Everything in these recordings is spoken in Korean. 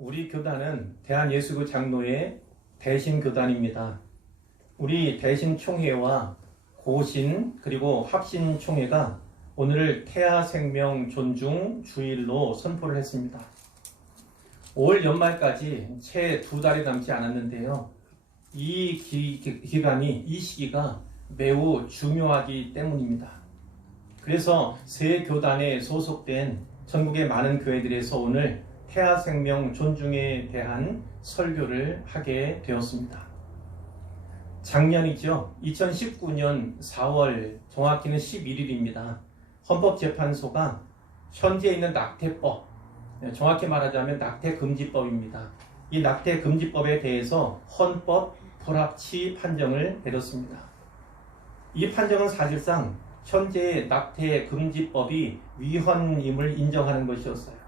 우리 교단은 대한예수교 장로회 대신교단입니다. 우리 대신총회와 고신 그리고 합신총회가 오늘을 태아생명 존중 주일로 선포를 했습니다. 5월 연말까지 채 2달이 남지 않았는데요. 이 시기가 매우 중요하기 때문입니다. 그래서 세 교단에 소속된 전국의 많은 교회들에서 오늘 태아생명 존중에 대한 설교를 하게 되었습니다. 작년이죠. 2019년 4월 정확히는 11일입니다. 헌법재판소가 현재 있는 낙태법, 정확히 말하자면 낙태금지법입니다. 이 낙태금지법에 대해서 헌법 불합치 판정을 내렸습니다. 이 판정은 사실상 현재의 낙태금지법이 위헌임을 인정하는 것이었어요.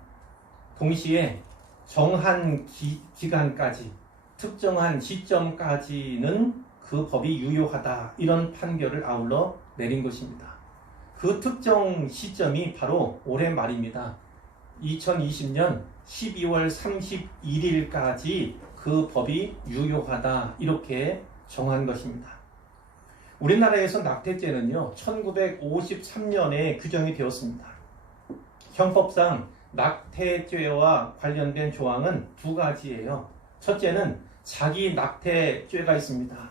동시에 정한 기간까지, 특정한 시점까지는 그 법이 유효하다, 이런 판결을 아울러 내린 것입니다. 그 특정 시점이 바로 올해 말입니다. 2020년 12월 31일까지 그 법이 유효하다, 이렇게 정한 것입니다. 우리나라에서 낙태죄는요, 1953년에 규정이 되었습니다. 형법상 낙태죄와 관련된 조항은 2가지예요. 첫째는 자기 낙태죄가 있습니다.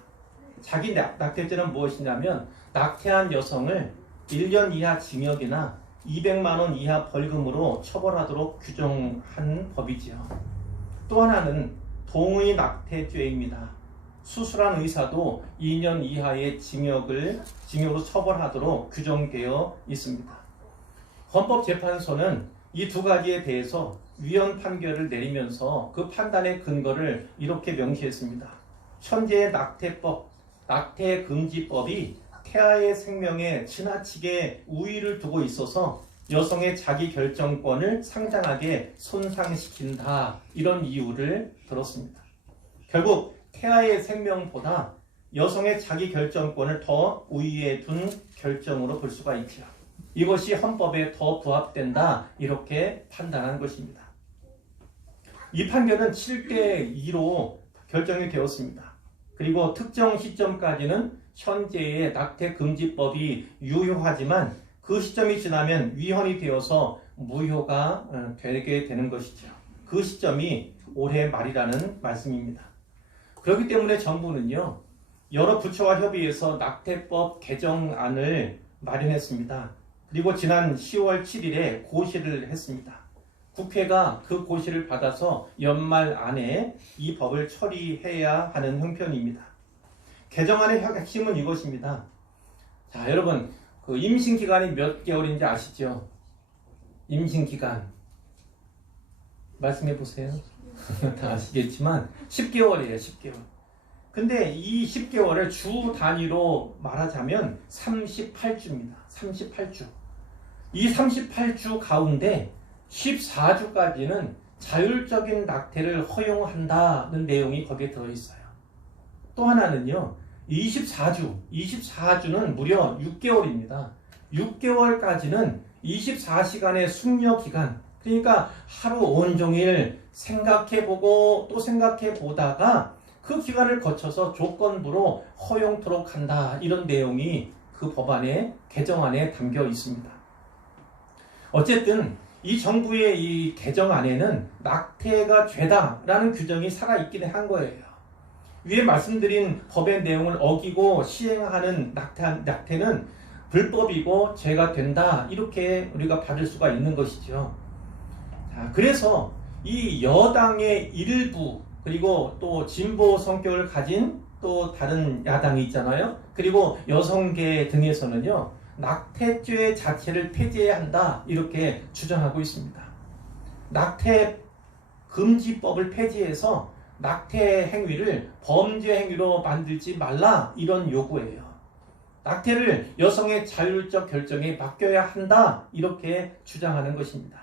자기 낙태죄는 무엇이냐면 낙태한 여성을 1년 이하 징역이나 200만 원 이하 벌금으로 처벌하도록 규정한 법이지요. 또 하나는 동의 낙태죄입니다. 수술한 의사도 2년 이하의 징역으로 처벌하도록 규정되어 있습니다. 헌법재판소는 이 2가지에 대해서 위헌 판결을 내리면서 그 판단의 근거를 이렇게 명시했습니다. 현재의 낙태금지법이 태아의 생명에 지나치게 우위를 두고 있어서 여성의 자기결정권을 상당하게 손상시킨다, 이런 이유를 들었습니다. 결국 태아의 생명보다 여성의 자기결정권을 더 우위에 둔 결정으로 볼 수가 있죠. 이것이 헌법에 더 부합된다, 이렇게 판단한 것입니다. 이 판결은 7대2로 결정이 되었습니다. 그리고 특정 시점까지는 현재의 낙태금지법이 유효하지만 그 시점이 지나면 위헌이 되어서 무효가 되게 되는 것이죠. 그 시점이 올해 말이라는 말씀입니다. 그렇기 때문에 정부는요, 여러 부처와 협의해서 낙태법 개정안을 마련했습니다. 그리고 지난 10월 7일에 고시를 했습니다. 국회가 그 고시를 받아서 연말 안에 이 법을 처리해야 하는 형편입니다. 개정안의 핵심은 이것입니다. 자, 여러분, 그 임신기간이 몇 개월인지 아시죠? 임신기간. 말씀해 보세요. 다 아시겠지만 10개월이에요, 10개월. 근데 이 10개월을 주 단위로 말하자면 38주입니다. 38주. 이 38주 가운데 14주까지는 자율적인 낙태를 허용한다는 내용이 거기에 들어있어요. 또 하나는요, 24주는 무려 6개월입니다. 6개월까지는 24시간의 숙려기간, 그러니까 하루 온종일 생각해보고 또 생각해보다가 그 기간을 거쳐서 조건부로 허용토록 한다, 이런 내용이 그 법안의 개정안에 담겨 있습니다. 어쨌든 이 정부의 이 개정안에는 낙태가 죄다라는 규정이 살아있긴 한 거예요. 위에 말씀드린 법의 내용을 어기고 시행하는 낙태는 불법이고 죄가 된다, 이렇게 우리가 받을 수가 있는 것이죠. 자, 그래서 이 여당의 일부, 그리고 또 진보 성격을 가진 또 다른 야당이 있잖아요. 그리고 여성계 등에서는요, 낙태죄 자체를 폐지해야 한다, 이렇게 주장하고 있습니다. 낙태금지법을 폐지해서 낙태 행위를 범죄 행위로 만들지 말라, 이런 요구예요. 낙태를 여성의 자율적 결정에 맡겨야 한다, 이렇게 주장하는 것입니다.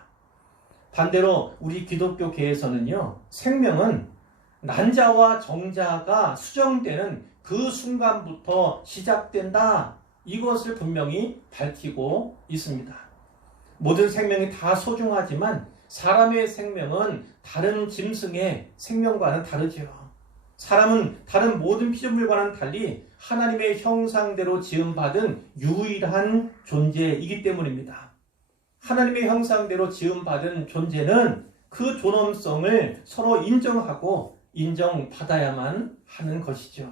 반대로 우리 기독교계에서는요, 생명은 난자와 정자가 수정되는 그 순간부터 시작된다, 이것을 분명히 밝히고 있습니다. 모든 생명이 다 소중하지만 사람의 생명은 다른 짐승의 생명과는 다르죠. 사람은 다른 모든 피조물과는 달리 하나님의 형상대로 지음받은 유일한 존재이기 때문입니다. 하나님의 형상대로 지음받은 존재는 그 존엄성을 서로 인정하고 인정받아야만 하는 것이죠.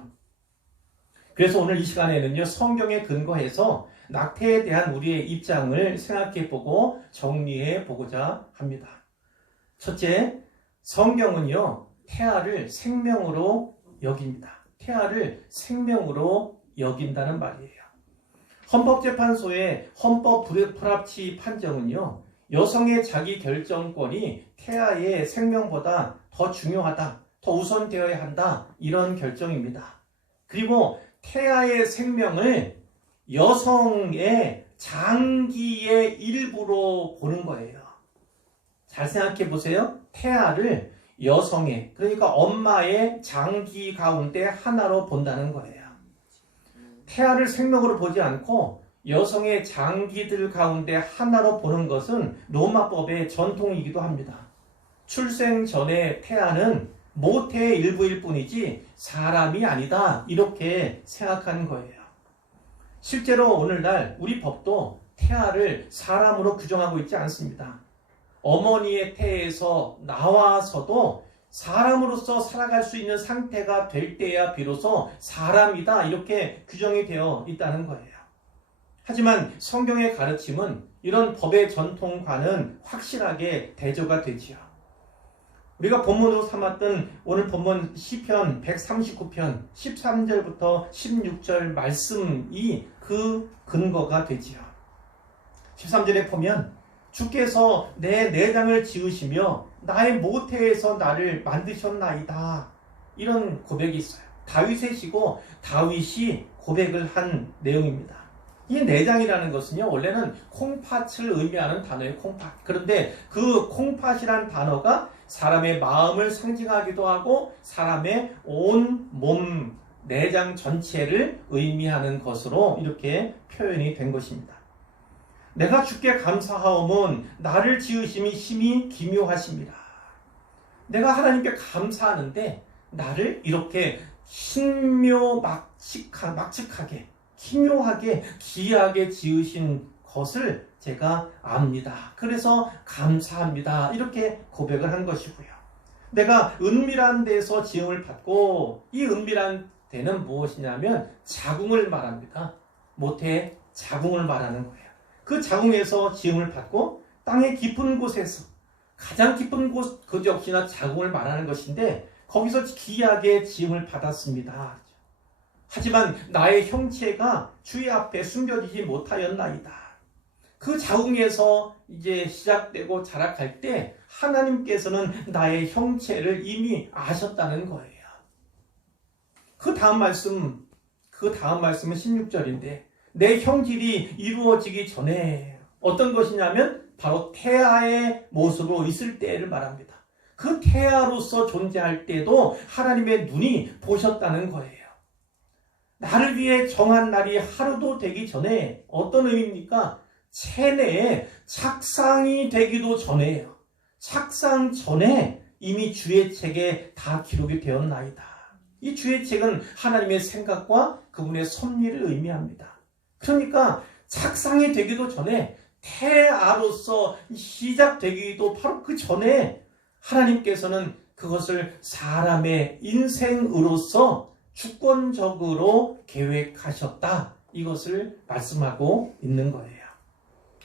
그래서 오늘 이 시간에는요, 성경에 근거해서 낙태에 대한 우리의 입장을 생각해보고 정리해보고자 합니다. 첫째, 성경은요, 태아를 생명으로 여깁니다. 태아를 생명으로 여긴다는 말이에요. 헌법재판소의 헌법 불합치 판정은요, 여성의 자기 결정권이 태아의 생명보다 더 중요하다, 더 우선되어야 한다, 이런 결정입니다. 그리고 태아의 생명을 여성의 장기의 일부로 보는 거예요. 잘 생각해 보세요. 태아를 여성의, 그러니까 엄마의 장기 가운데 하나로 본다는 거예요. 태아를 생명으로 보지 않고 여성의 장기들 가운데 하나로 보는 것은 로마법의 전통이기도 합니다. 출생 전에 태아는 모태의 일부일 뿐이지 사람이 아니다, 이렇게 생각하는 거예요. 실제로 오늘날 우리 법도 태아를 사람으로 규정하고 있지 않습니다. 어머니의 태에서 나와서도 사람으로서 살아갈 수 있는 상태가 될 때야 비로소 사람이다, 이렇게 규정이 되어 있다는 거예요. 하지만 성경의 가르침은 이런 법의 전통과는 확실하게 대조가 되지요. 우리가 본문으로 삼았던 오늘 본문 시편 139편 13절부터 16절 말씀이 그 근거가 되지요. 13절에 보면 주께서 내 내장을 지으시며 나의 모태에서 나를 만드셨나이다, 이런 고백이 있어요. 다윗의 시고 다윗이 고백을 한 내용입니다. 이 내장이라는 것은요, 원래는 콩팥을 의미하는 단어예요. 콩팥. 그런데 그 콩팥이란 단어가 사람의 마음을 상징하기도 하고 사람의 온 몸, 내장 전체를 의미하는 것으로 이렇게 표현이 된 것입니다. 내가 주께 감사하오면 나를 지으심이 심히 기묘하십니다. 내가 하나님께 감사하는데 나를 이렇게 신묘막측하게, 기묘하게, 기이하게 지으신 것을 제가 압니다. 그래서 감사합니다, 이렇게 고백을 한 것이고요. 내가 은밀한 데서 지음을 받고, 이 은밀한 데는 무엇이냐면 자궁을 말합니다. 모태의 자궁을 말하는 거예요. 그 자궁에서 지음을 받고 땅의 깊은 곳에서, 가장 깊은 곳, 그 역시나 자궁을 말하는 것인데 거기서 기이하게 지음을 받았습니다. 하지만 나의 형체가 주의 앞에 숨겨지지 못하였나이다. 그 자궁에서 이제 시작되고 자라갈 때 하나님께서는 나의 형체를 이미 아셨다는 거예요. 그 다음 말씀은 16절인데 내 형질이 이루어지기 전에, 어떤 것이냐면 바로 태아의 모습으로 있을 때를 말합니다. 그 태아로서 존재할 때도 하나님의 눈이 보셨다는 거예요. 나를 위해 정한 날이 하루도 되기 전에, 어떤 의미입니까? 체내에 착상이 되기도 전에요. 착상 전에 이미 주의 책에 다 기록이 되었나이다. 이 주의 책은 하나님의 생각과 그분의 섭리를 의미합니다. 그러니까 착상이 되기도 전에, 태아로서 시작되기도 바로 그 전에 하나님께서는 그것을 사람의 인생으로서 주권적으로 계획하셨다, 이것을 말씀하고 있는 거예요.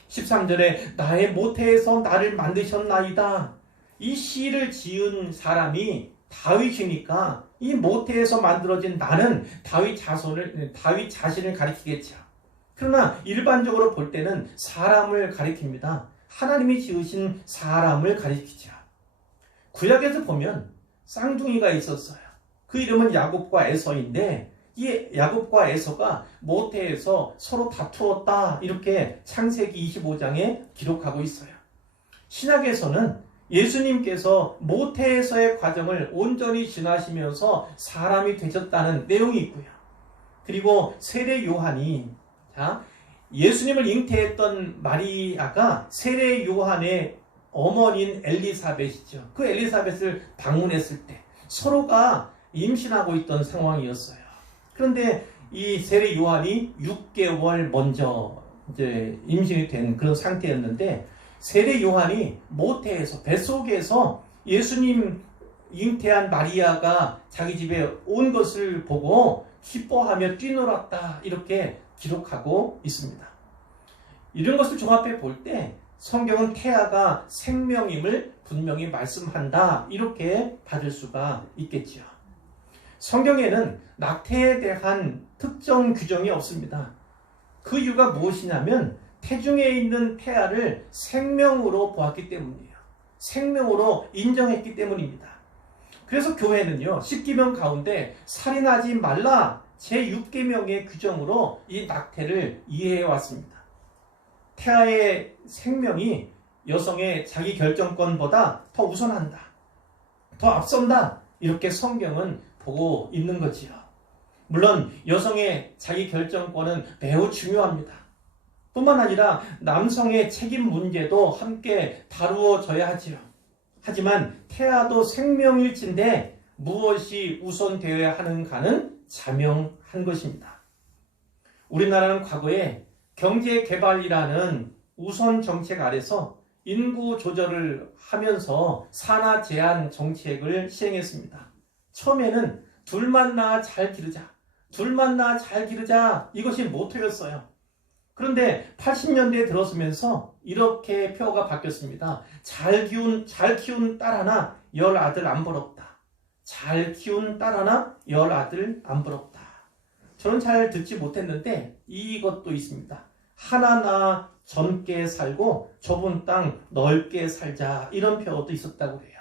13절에 나의 모태에서 나를 만드셨나이다. 이 시를 지은 사람이 다윗이니까 이 모태에서 만들어진 나는 다윗 자신을 가리키겠죠. 그러나 일반적으로 볼 때는 사람을 가리킵니다. 하나님이 지으신 사람을 가리키죠. 구약에서 보면 쌍둥이가 있었어요. 그 이름은 야곱과 에서인데, 이 야곱과 에서가 모태에서 서로 다투었다, 이렇게 창세기 25장에 기록하고 있어요. 신약에서는 예수님께서 모태에서의 과정을 온전히 지나시면서 사람이 되셨다는 내용이 있고요. 그리고 세례 요한이, 예수님을 잉태했던 마리아가 세례 요한의 어머니인 엘리사벳이죠. 그 엘리사벳을 방문했을 때 서로가 임신하고 있던 상황이었어요. 그런데 이 세례 요한이 6개월 먼저 이제 임신이 된 그런 상태였는데, 세례 요한이 모태에서 뱃속에서 예수님 잉태한 마리아가 자기 집에 온 것을 보고 기뻐하며 뛰놀았다, 이렇게 기록하고 있습니다. 이런 것을 종합해 볼 때 성경은 태아가 생명임을 분명히 말씀한다, 이렇게 받을 수가 있겠지요. 성경에는 낙태에 대한 특정 규정이 없습니다. 그 이유가 무엇이냐면 태중에 있는 태아를 생명으로 보았기 때문이에요. 생명으로 인정했기 때문입니다. 그래서 교회는요, 10계명 가운데 살인하지 말라 제6계명의 규정으로 이 낙태를 이해해 왔습니다. 태아의 생명이 여성의 자기 결정권보다 더 우선한다, 더 앞선다, 이렇게 성경은 보고 있는 거지요. 물론 여성의 자기 결정권은 매우 중요합니다. 뿐만 아니라 남성의 책임 문제도 함께 다루어져야 하지요. 하지만 태아도 생명일진데 무엇이 우선되어야 하는가는 자명한 것입니다. 우리나라는 과거에 경제개발이라는 우선 정책 아래서 인구 조절을 하면서 산하 제한 정책을 시행했습니다. 처음에는 둘만 낳아 잘 기르자, 둘만 낳아 잘 기르자, 이것이 모토였어요. 그런데 80년대에 들어서면서 이렇게 표어가 바뀌었습니다. 잘 키운 딸 하나, 열 아들 안 부럽다. 잘 키운 딸 하나, 열 아들 안 부럽다. 저는 잘 듣지 못했는데 이것도 있습니다. 하나 낳아 젊게 살고 좁은 땅 넓게 살자, 이런 표어도 있었다고 해요.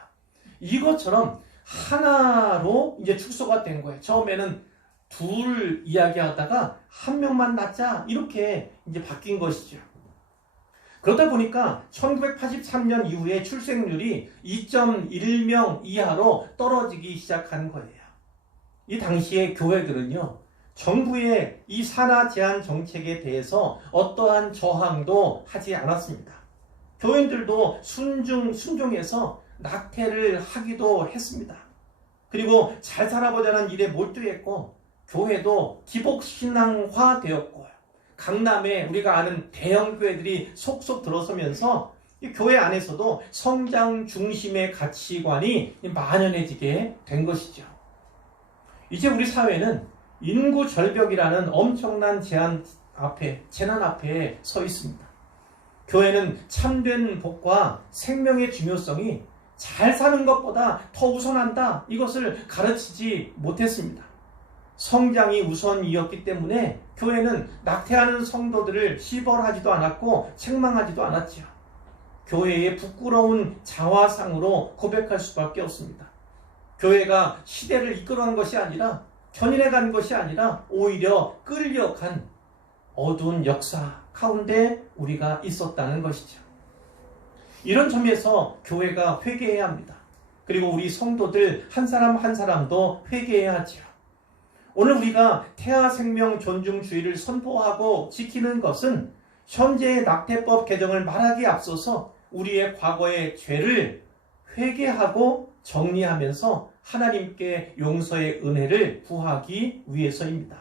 이것처럼 하나로 이제 축소가 된 거예요. 처음에는 둘 이야기하다가 한 명만 낳자, 이렇게 이제 바뀐 것이죠. 그러다 보니까 1983년 이후에 출생률이 2.1명 이하로 떨어지기 시작한 거예요. 이 당시에 교회들은요, 정부의 이 산하 제한 정책에 대해서 어떠한 저항도 하지 않았습니다. 교인들도 순종해서 낙태를 하기도 했습니다. 그리고 잘 살아보자는 일에 몰두했고, 교회도 기복신앙화 되었고, 강남에 우리가 아는 대형 교회들이 속속 들어서면서 이 교회 안에서도 성장 중심의 가치관이 만연해지게 된 것이죠. 이제 우리 사회는 인구 절벽이라는 엄청난 재난 앞에 서 있습니다. 교회는 참된 복과 생명의 중요성이 잘 사는 것보다 더 우선한다, 이것을 가르치지 못했습니다. 성장이 우선이었기 때문에 교회는 낙태하는 성도들을 시벌하지도 않았고 책망하지도 않았지요. 교회의 부끄러운 자화상으로 고백할 수밖에 없습니다. 교회가 시대를 이끌어간 것이 아니라, 견인해간 것이 아니라 오히려 끌려간 어두운 역사 가운데 우리가 있었다는 것이죠. 이런 점에서 교회가 회개해야 합니다. 그리고 우리 성도들 한 사람 한 사람도 회개해야 하지요. 오늘 우리가 태아 생명 존중주의를 선포하고 지키는 것은 현재의 낙태법 개정을 말하기에 앞서서 우리의 과거의 죄를 회개하고 정리하면서 하나님께 용서의 은혜를 구하기 위해서입니다.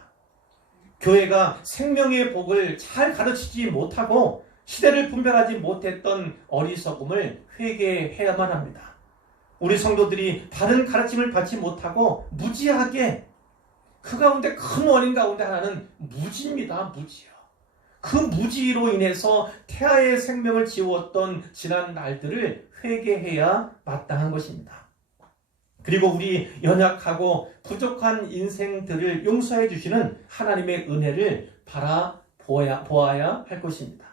교회가 생명의 복을 잘 가르치지 못하고 시대를 분별하지 못했던 어리석음을 회개해야만 합니다. 우리 성도들이 바른 가르침을 받지 못하고 무지하게, 그 가운데 큰 원인 가운데 하나는 무지입니다. 무지요. 그 무지로 인해서 태아의 생명을 지웠던 지난 날들을 회개해야 마땅한 것입니다. 그리고 우리 연약하고 부족한 인생들을 용서해 주시는 하나님의 은혜를 바라보아야 할 것입니다.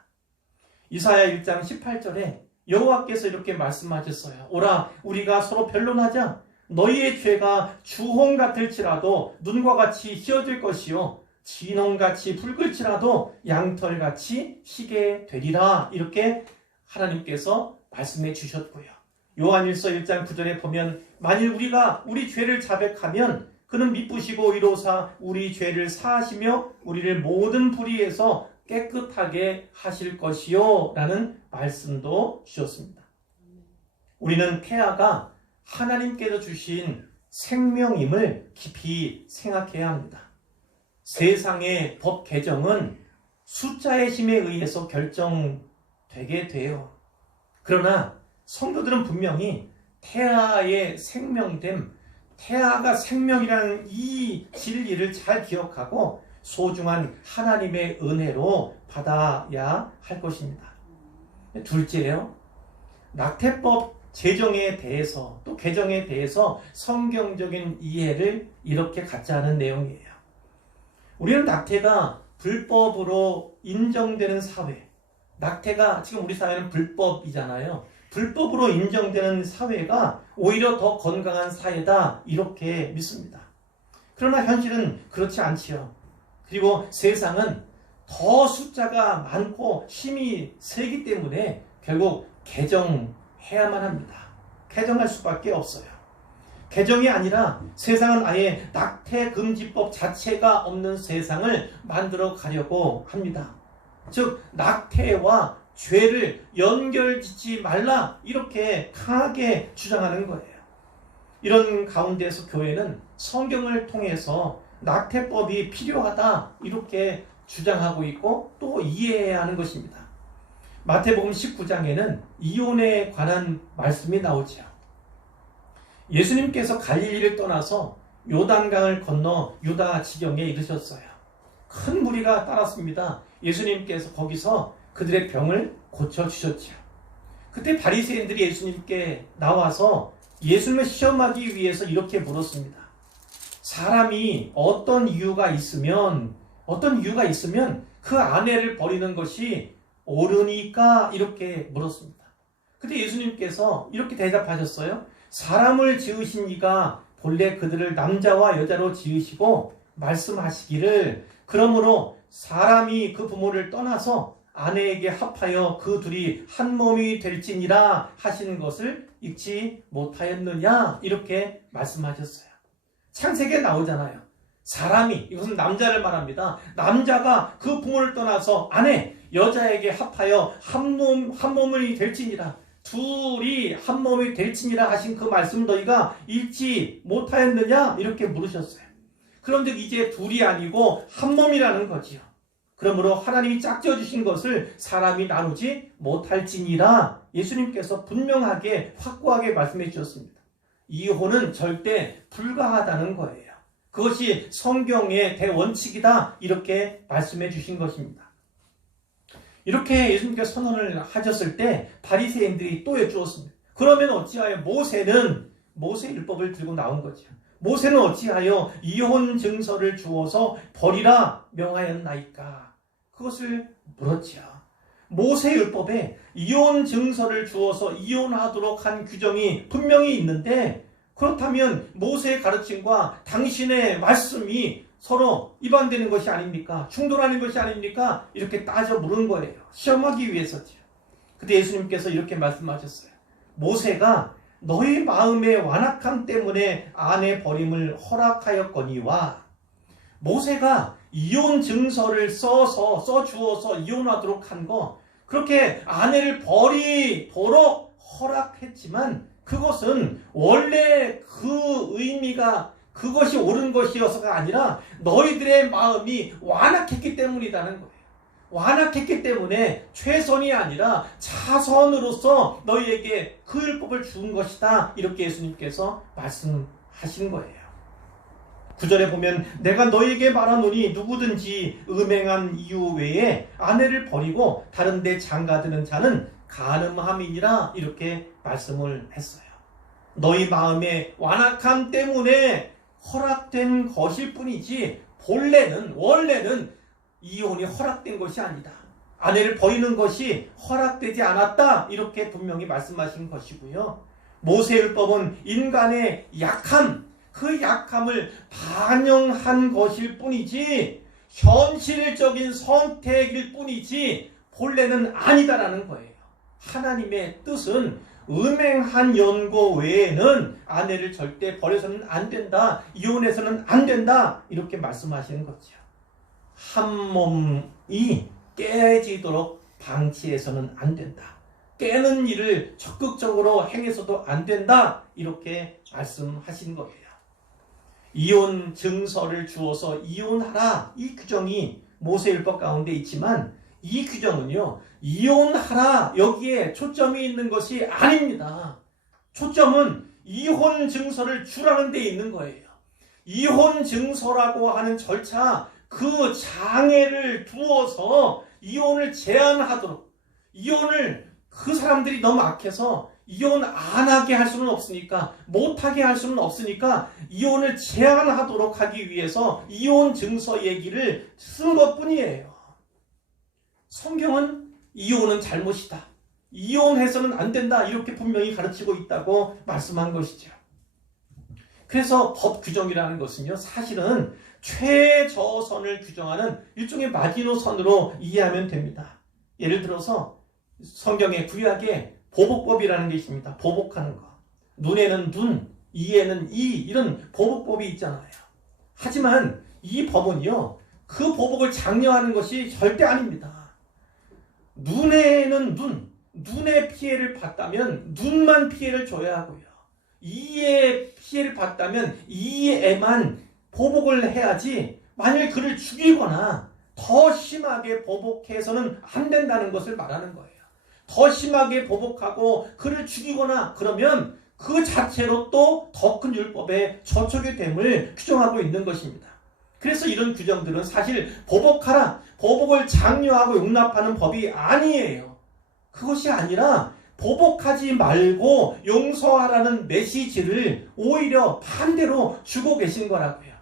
이사야 1장 18절에 여호와께서 이렇게 말씀하셨어요. 오라, 우리가 서로 변론하자. 너희의 죄가 주홍 같을지라도 눈과 같이 희어질 것이요 진홍같이 붉을지라도 양털같이 희게 되리라, 이렇게 하나님께서 말씀해 주셨고요. 요한일서 1장 9절에 보면 만일 우리가 우리 죄를 자백하면 그는 미쁘시고 이로사 우리 죄를 사하시며 우리를 모든 불의에서 깨끗하게 하실 것이요 라는 말씀도 주셨습니다. 우리는 태아가 하나님께서 주신 생명임을 깊이 생각해야 합니다. 세상의 법 개정은 숫자의 힘에 의해서 결정되게 돼요. 그러나 성도들은 분명히 태아의 생명됨, 태아가 생명이라는 이 진리를 잘 기억하고 소중한 하나님의 은혜로 받아야 할 것입니다. 둘째요, 낙태법 제정에 대해서 또 개정에 대해서 성경적인 이해를 이렇게 갖자는 내용이에요. 우리는 낙태가 불법으로 인정되는 사회, 낙태가 지금 우리 사회는 불법이잖아요. 불법으로 인정되는 사회가 오히려 더 건강한 사회다 이렇게 믿습니다. 그러나 현실은 그렇지 않지요. 그리고 세상은 더 숫자가 많고 힘이 세기 때문에 결국 개정해야만 합니다. 개정할 수밖에 없어요. 개정이 아니라 세상은 아예 낙태금지법 자체가 없는 세상을 만들어 가려고 합니다. 즉 낙태와 죄를 연결짓지 말라 이렇게 강하게 주장하는 거예요. 이런 가운데서 교회는 성경을 통해서 낙태법이 필요하다 이렇게 주장하고 있고 또 이해해야 하는 것입니다. 마태복음 19장에는 이혼에 관한 말씀이 나오죠. 예수님께서 갈릴리를 떠나서 요단강을 건너 유다 지경에 이르셨어요. 큰 무리가 따랐습니다. 예수님께서 거기서 그들의 병을 고쳐주셨죠. 그때 바리새인들이 예수님께 나와서 예수님을 시험하기 위해서 이렇게 물었습니다. 사람이 어떤 이유가 있으면 그 아내를 버리는 것이 옳으니까 이렇게 물었습니다. 그때 예수님께서 이렇게 대답하셨어요. 사람을 지으신 이가 본래 그들을 남자와 여자로 지으시고 말씀하시기를 그러므로 사람이 그 부모를 떠나서 아내에게 합하여 그 둘이 한 몸이 될지니라 하시는 것을 읽지 못하였느냐 이렇게 말씀하셨어요. 창세기에 나오잖아요. 사람이, 이것은 남자를 말합니다. 남자가 그 부모를 떠나서 아내, 여자에게 합하여 한 몸이 될지니라, 둘이 한 몸이 될지니라 하신 그 말씀 너희가 읽지 못하였느냐 이렇게 물으셨어요. 그런데 이제 둘이 아니고 한 몸이라는 거지요. 그러므로 하나님이 짝지어 주신 것을 사람이 나누지 못할지니라 예수님께서 분명하게 확고하게 말씀해 주셨습니다. 이혼은 절대 불가하다는 거예요. 그것이 성경의 대원칙이다 이렇게 말씀해 주신 것입니다. 이렇게 예수님께서 선언을 하셨을 때 바리새인들이 또 여쭈었습니다. 그러면 어찌하여 모세 율법을 들고 나온 거죠. 모세는 어찌하여 이혼 증서를 주어서 버리라 명하였나이까? 그것을 물었죠. 모세 율법에 이혼 증서를 주어서 이혼하도록 한 규정이 분명히 있는데 그렇다면 모세의 가르침과 당신의 말씀이 서로 위반되는 것이 아닙니까? 충돌하는 것이 아닙니까? 이렇게 따져 물은 거예요. 시험하기 위해서죠. 근데 예수님께서 이렇게 말씀하셨어요. 모세가 너희 마음의 완악함 때문에 아내 버림을 허락하였거니와 모세가 이혼 증서를 써주어서 이혼하도록 한 거 그렇게 아내를 버리도록 허락했지만 그것은 원래 그 의미가 그것이 옳은 것이어서가 아니라 너희들의 마음이 완악했기 때문이라는 거예요. 완악했기 때문에 최선이 아니라 차선으로서 너희에게 그 율법을 준 것이다. 이렇게 예수님께서 말씀하신 거예요. 9절에 보면 내가 너희에게 말하노니 누구든지 음행한 이유 외에 아내를 버리고 다른 데 장가드는 자는 간음함이니라 이렇게 말씀을 했어요. 너희 마음의 완악함 때문에 허락된 것일 뿐이지 원래는 이혼이 허락된 것이 아니다. 아내를 버리는 것이 허락되지 않았다. 이렇게 분명히 말씀하신 것이고요. 모세율법은 인간의 약함, 그 약함을 반영한 것일 뿐이지 현실적인 선택일 뿐이지 본래는 아니다라는 거예요. 하나님의 뜻은 음행한 연고 외에는 아내를 절대 버려서는 안 된다. 이혼해서는 안 된다. 이렇게 말씀하시는 거죠. 한 몸이 깨지도록 방치해서는 안 된다. 깨는 일을 적극적으로 행해서도 안 된다. 이렇게 말씀하신 거예요. 이혼 증서를 주어서 이혼하라. 이 규정이 모세율법 가운데 있지만 이 규정은요, 이혼하라 여기에 초점이 있는 것이 아닙니다. 초점은 이혼 증서를 주라는 데 있는 거예요. 이혼 증서라고 하는 절차, 그 장애를 두어서 이혼을 제한하도록, 이혼을 그 사람들이 너무 악해서 이혼 안 하게 할 수는 없으니까, 못하게 할 수는 없으니까 이혼을 제한하도록 하기 위해서 이혼 증서 얘기를 쓴 것뿐이에요. 성경은 이혼은 잘못이다, 이혼해서는 안 된다, 이렇게 분명히 가르치고 있다고 말씀한 것이죠. 그래서 법 규정이라는 것은요, 사실은 최저선을 규정하는 일종의 마지노선으로 이해하면 됩니다. 예를 들어서 성경의 구약에 보복법이라는 게 있습니다. 보복하는 거. 눈에는 눈, 이에는 이, 이런 보복법이 있잖아요. 하지만 이 법은요, 그 보복을 장려하는 것이 절대 아닙니다. 눈에는 눈, 눈의 피해를 봤다면 눈만 피해를 줘야 하고요. 이에 피해를 봤다면 이에만 보복을 해야지, 만일 그를 죽이거나 더 심하게 보복해서는 안 된다는 것을 말하는 거예요. 더 심하게 보복하고 그를 죽이거나 그러면 그 자체로 또 더 큰 율법에 저촉이 됨을 규정하고 있는 것입니다. 그래서 이런 규정들은 사실 보복하라, 보복을 장려하고 용납하는 법이 아니에요. 그것이 아니라 보복하지 말고 용서하라는 메시지를 오히려 반대로 주고 계신 거라고요.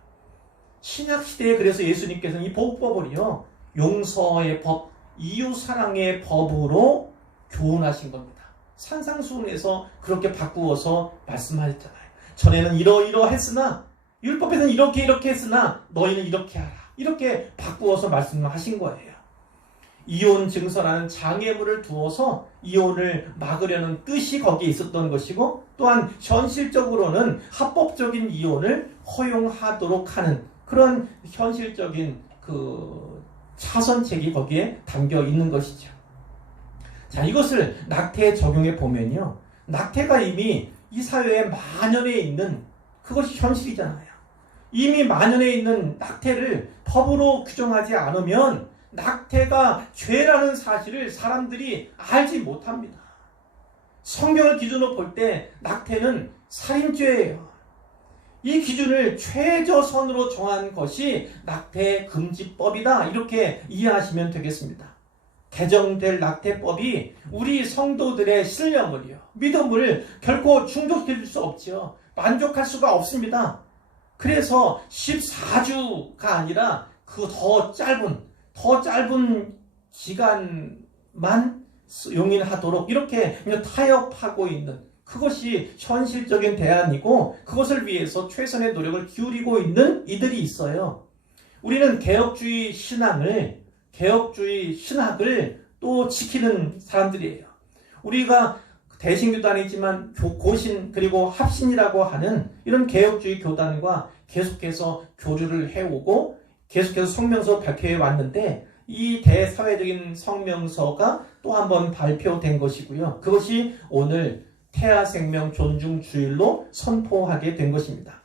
신약시대에 그래서 예수님께서는 이 보복법을요, 용서의 법, 이웃사랑의 법으로 교훈하신 겁니다. 산상수훈에서 그렇게 바꾸어서 말씀하셨잖아요. 전에는 이러이러했으나, 율법에서는 이렇게 했으나 너희는 이렇게 하라, 이렇게 바꾸어서 말씀하신 거예요. 이혼 증서라는 장애물을 두어서 이혼을 막으려는 뜻이 거기에 있었던 것이고, 또한 현실적으로는 합법적인 이혼을 허용하도록 하는 그런 현실적인 그 차선책이 거기에 담겨 있는 것이죠. 자, 이것을 낙태에 적용해 보면요, 낙태가 이미 이 사회에 만연해 있는 그것이 현실이잖아요. 이미 만연해 있는 낙태를 법으로 규정하지 않으면 낙태가 죄라는 사실을 사람들이 알지 못합니다. 성경을 기준으로 볼 때 낙태는 살인죄예요. 이 기준을 최저선으로 정한 것이 낙태 금지법이다, 이렇게 이해하시면 되겠습니다. 개정될 낙태법이 우리 성도들의 신령을요, 믿음을 결코 충족시킬 수 없죠. 만족할 수가 없습니다. 그래서 14주가 아니라 그 더 짧은 기간만 용인하도록 이렇게 타협하고 있는, 그것이 현실적인 대안이고, 그것을 위해서 최선의 노력을 기울이고 있는 이들이 있어요. 우리는 개혁주의 신학을 또 지키는 사람들이에요. 우리가 대신교도 아니지만 고신 그리고 합신이라고 하는 이런 개혁주의 교단과 계속해서 교류를 해오고 계속해서 성명서 발표해 왔는데, 이 대사회적인 성명서가 또 한 번 발표된 것이고요. 그것이 오늘 태아생명 존중주일로 선포하게 된 것입니다.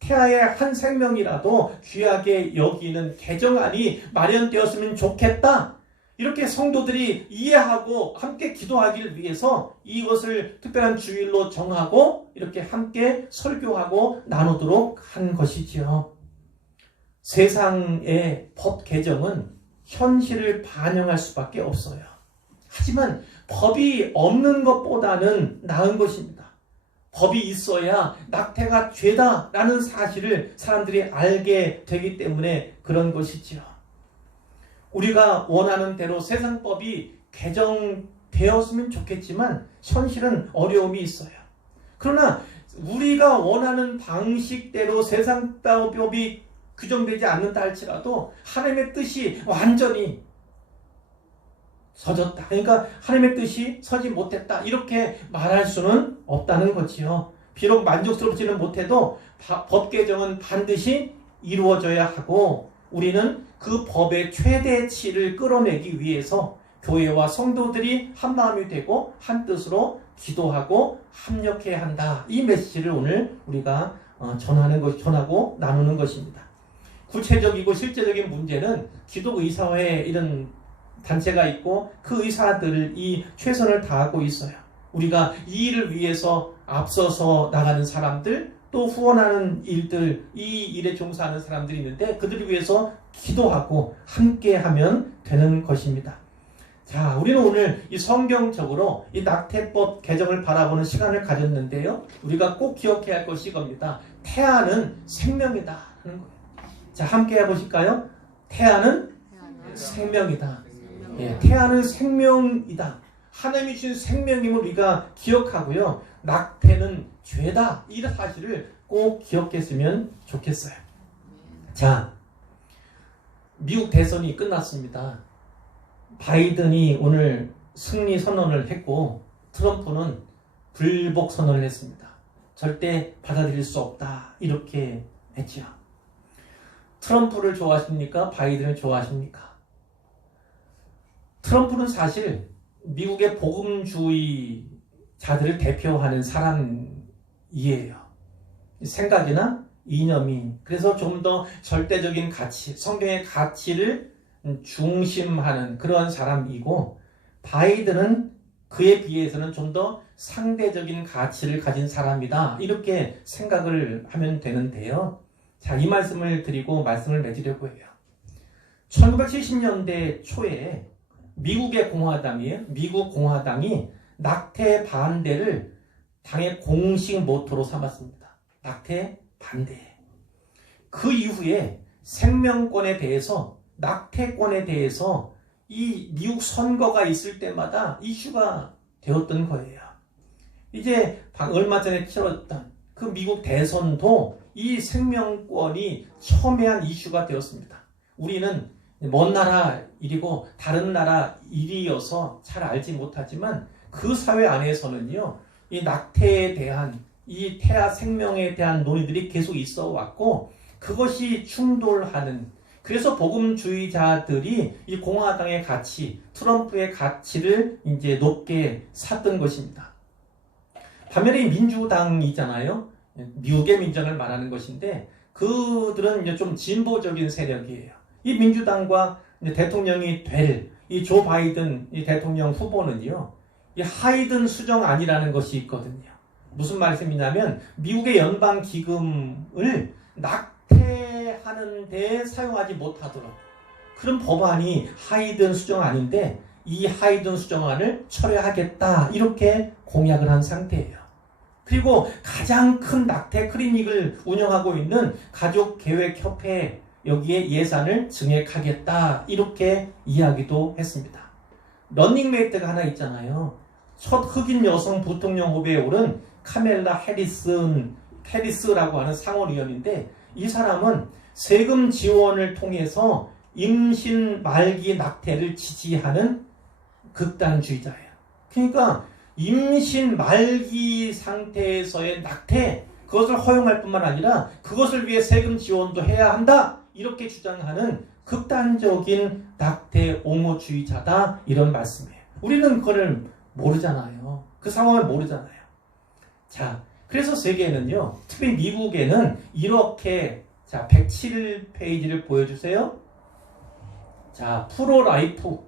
태아의 한 생명이라도 귀하게 여기는 개정안이 마련되었으면 좋겠다, 이렇게 성도들이 이해하고 함께 기도하기를 위해서 이것을 특별한 주일로 정하고 이렇게 함께 설교하고 나누도록 한 것이지요. 세상의 법 개정은 현실을 반영할 수밖에 없어요. 하지만 법이 없는 것보다는 나은 것입니다. 법이 있어야 낙태가 죄다라는 사실을 사람들이 알게 되기 때문에 그런 것이지요. 우리가 원하는 대로 세상법이 개정되었으면 좋겠지만 현실은 어려움이 있어요. 그러나 우리가 원하는 방식대로 세상법이 규정되지 않는다 할지라도 하나님의 뜻이 완전히 서졌다, 그러니까 하나님의 뜻이 서지 못했다, 이렇게 말할 수는 없다는 거지요. 비록 만족스럽지는 못해도 법 개정은 반드시 이루어져야 하고, 우리는 그 법의 최대치를 끌어내기 위해서 교회와 성도들이 한 마음이 되고 한 뜻으로 기도하고 합력해야 한다. 이 메시지를 오늘 우리가 전하고 나누는 것입니다. 구체적이고 실제적인 문제는 기독의사회 이런 단체가 있고 그 의사들이 최선을 다하고 있어요. 우리가 이 일을 위해서 앞서서 나가는 사람들, 또 후원하는 일들, 이 일에 종사하는 사람들이 있는데 그들을 위해서 기도하고 함께 하면 되는 것입니다. 자, 우리는 오늘 이 성경적으로 이 낙태법 개정을 바라보는 시간을 가졌는데요. 우리가 꼭 기억해야 할 것이 이겁니다. 태아는 생명이다 하는 거예요. 자, 함께 해보실까요? 태아는 생명이다. 예, 태아는 생명이다. 하나님이 주신 생명임을 우리가 기억하고요. 낙태는 죄다. 이 사실을 꼭 기억했으면 좋겠어요. 자, 미국 대선이 끝났습니다. 바이든이 오늘 승리 선언을 했고 트럼프는 불복 선언을 했습니다. 절대 받아들일 수 없다. 이렇게 했죠. 트럼프를 좋아하십니까? 바이든을 좋아하십니까? 트럼프는 사실 미국의 복음주의자들을 대표하는 사람이에요. 생각이나 이념이. 그래서 좀 더 절대적인 가치, 성경의 가치를 중심하는 그런 사람이고, 바이든은 그에 비해서는 좀 더 상대적인 가치를 가진 사람이다. 이렇게 생각을 하면 되는데요. 자, 이 말씀을 드리고 말씀을 맺으려고 해요. 1970년대 초에 미국의 공화당이에요. 미국 공화당이 낙태 반대를 당의 공식 모토로 삼았습니다. 낙태 반대. 그 이후에 생명권에 대해서, 낙태권에 대해서 이 미국 선거가 있을 때마다 이슈가 되었던 거예요. 이제 얼마 전에 치렀던 그 미국 대선도 이 생명권이 첨예한 이슈가 되었습니다. 우리는 먼 나라 일이고 다른 나라 일이어서 잘 알지 못하지만 그 사회 안에서는요, 이 낙태에 대한, 이 태아 생명에 대한 논의들이 계속 있어 왔고, 그것이 충돌하는, 그래서 복음주의자들이 이 공화당의 가치, 트럼프의 가치를 이제 높게 샀던 것입니다. 반면에 이 민주당이잖아요. 미국의 민정을 말하는 것인데, 그들은 이제 좀 진보적인 세력이에요. 이 민주당과 대통령이 될 이 조 바이든 이 대통령 후보는요, 이 하이든 수정안이라는 것이 있거든요. 무슨 말씀이냐면 미국의 연방 기금을 낙태하는 데 사용하지 못하도록, 그런 법안이 하이든 수정안인데 이 하이든 수정안을 철회하겠다 이렇게 공약을 한 상태예요. 그리고 가장 큰 낙태 클리닉을 운영하고 있는 가족계획협회, 여기에 예산을 증액하겠다 이렇게 이야기도 했습니다. 런닝메이트가 하나 있잖아요. 첫 흑인 여성 부통령 후보에 오른 카멜라 해리스라고 하는 상원의원인데, 이 사람은 세금 지원을 통해서 임신 말기 낙태를 지지하는 극단주의자예요. 그러니까 임신 말기 상태에서의 낙태, 그것을 허용할 뿐만 아니라 그것을 위해 세금 지원도 해야 한다 이렇게 주장하는 극단적인 낙태 옹호주의자다, 이런 말씀이에요. 우리는 그걸 모르잖아요. 그 상황을 모르잖아요. 자, 그래서 세계는요, 특히 미국에는 이렇게, 자, 107페이지를 보여주세요. 자, 프로라이프,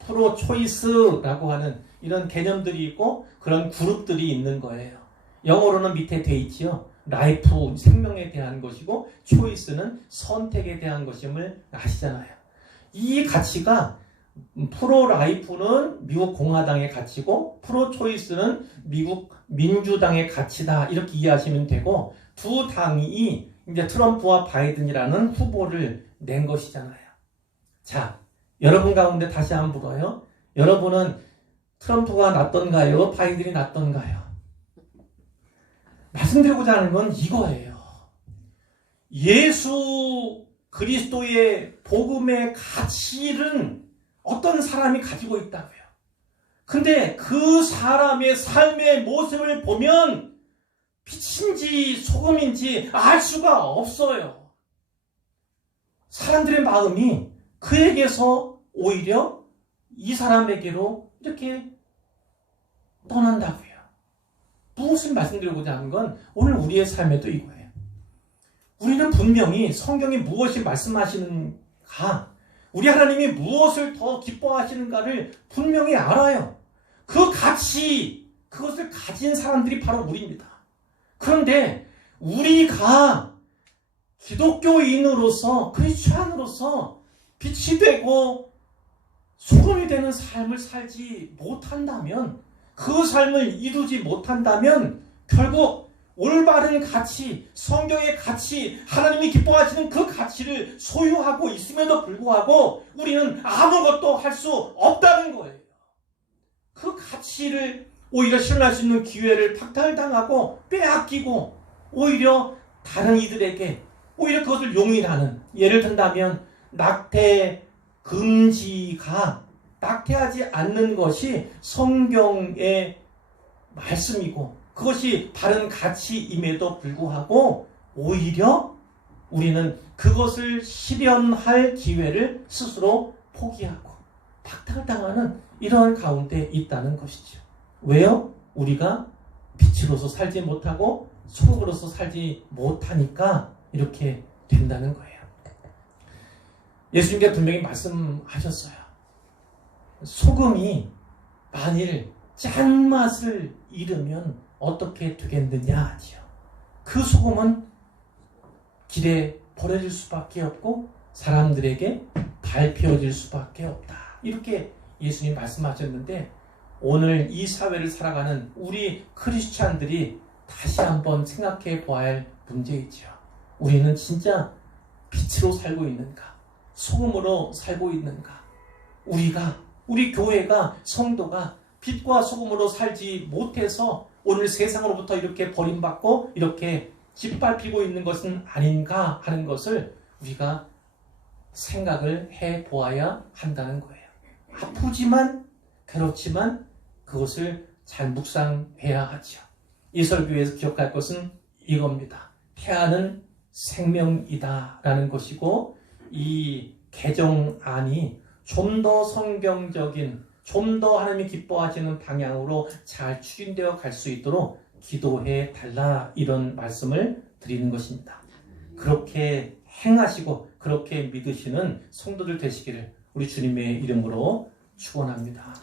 프로초이스라고 하는 이런 개념들이 있고 그런 그룹들이 있는 거예요. 영어로는 밑에 돼 있지요. 라이프, 생명에 대한 것이고, 초이스는 선택에 대한 것임을 아시잖아요. 이 가치가, 프로라이프는 미국 공화당의 가치고 프로초이스는 미국 민주당의 가치다 이렇게 이해하시면 되고, 두 당이 이제 트럼프와 바이든이라는 후보를 낸 것이잖아요. 자, 여러분 가운데 다시 한번 물어요. 여러분은 트럼프가 낫던가요? 바이든이 낫던가요? 말씀드리고자 하는 건 이거예요. 예수 그리스도의 복음의 가치는 어떤 사람이 가지고 있다고요. 근데 그 사람의 삶의 모습을 보면 빛인지 소금인지 알 수가 없어요. 사람들의 마음이 그에게서 오히려 이 사람에게로 이렇게 떠난다고요. 무엇을 말씀드리고자 하는 건 오늘 우리의 삶에도 이거예요. 우리는 분명히 성경이 무엇이 말씀하시는가, 우리 하나님이 무엇을 더 기뻐하시는가를 분명히 알아요. 그 가치, 그것을 가진 사람들이 바로 우리입니다. 그런데 우리가 기독교인으로서, 크리스찬으로서 빛이 되고 소금이 되는 삶을 살지 못한다면, 그 삶을 이루지 못한다면 결국 올바른 가치, 성경의 가치, 하나님이 기뻐하시는 그 가치를 소유하고 있음에도 불구하고 우리는 아무것도 할 수 없다는 거예요. 그 가치를 오히려 실현할 수 있는 기회를 박탈당하고 빼앗기고 오히려 다른 이들에게 오히려 그것을 용인하는, 예를 든다면 낙태 금지가, 낙태하지 않는 것이 성경의 말씀이고 그것이 바른 가치임에도 불구하고 오히려 우리는 그것을 실현할 기회를 스스로 포기하고 박탈당하는 이런 가운데 있다는 것이죠. 왜요? 우리가 빛으로서 살지 못하고 소금으로서 살지 못하니까 이렇게 된다는 거예요. 예수님께서 분명히 말씀하셨어요. 소금이 만일 짠맛을 잃으면 어떻게 되겠느냐 하지요. 그 소금은 길에 버려질 수밖에 없고 사람들에게 밟혀질 수밖에 없다. 이렇게 예수님 말씀하셨는데, 오늘 이 사회를 살아가는 우리 크리스찬들이 다시 한번 생각해 보아야 할 문제이죠. 우리는 진짜 빛으로 살고 있는가? 소금으로 살고 있는가? 우리 교회가, 성도가 빛과 소금으로 살지 못해서 오늘 세상으로부터 이렇게 버림받고 이렇게 짓밟히고 있는 것은 아닌가 하는 것을 우리가 생각을 해 보아야 한다는 거예요. 아프지만, 그렇지만 그것을 잘 묵상해야 하죠. 이설교회에서 기억할 것은 이겁니다. 태아는 생명이다 라는 것이고, 이 개정안이 좀 더 성경적인, 좀 더 하나님이 기뻐하시는 방향으로 잘 추진되어 갈 수 있도록 기도해 달라, 이런 말씀을 드리는 것입니다. 그렇게 행하시고 그렇게 믿으시는 성도들 되시기를 우리 주님의 이름으로 축원합니다.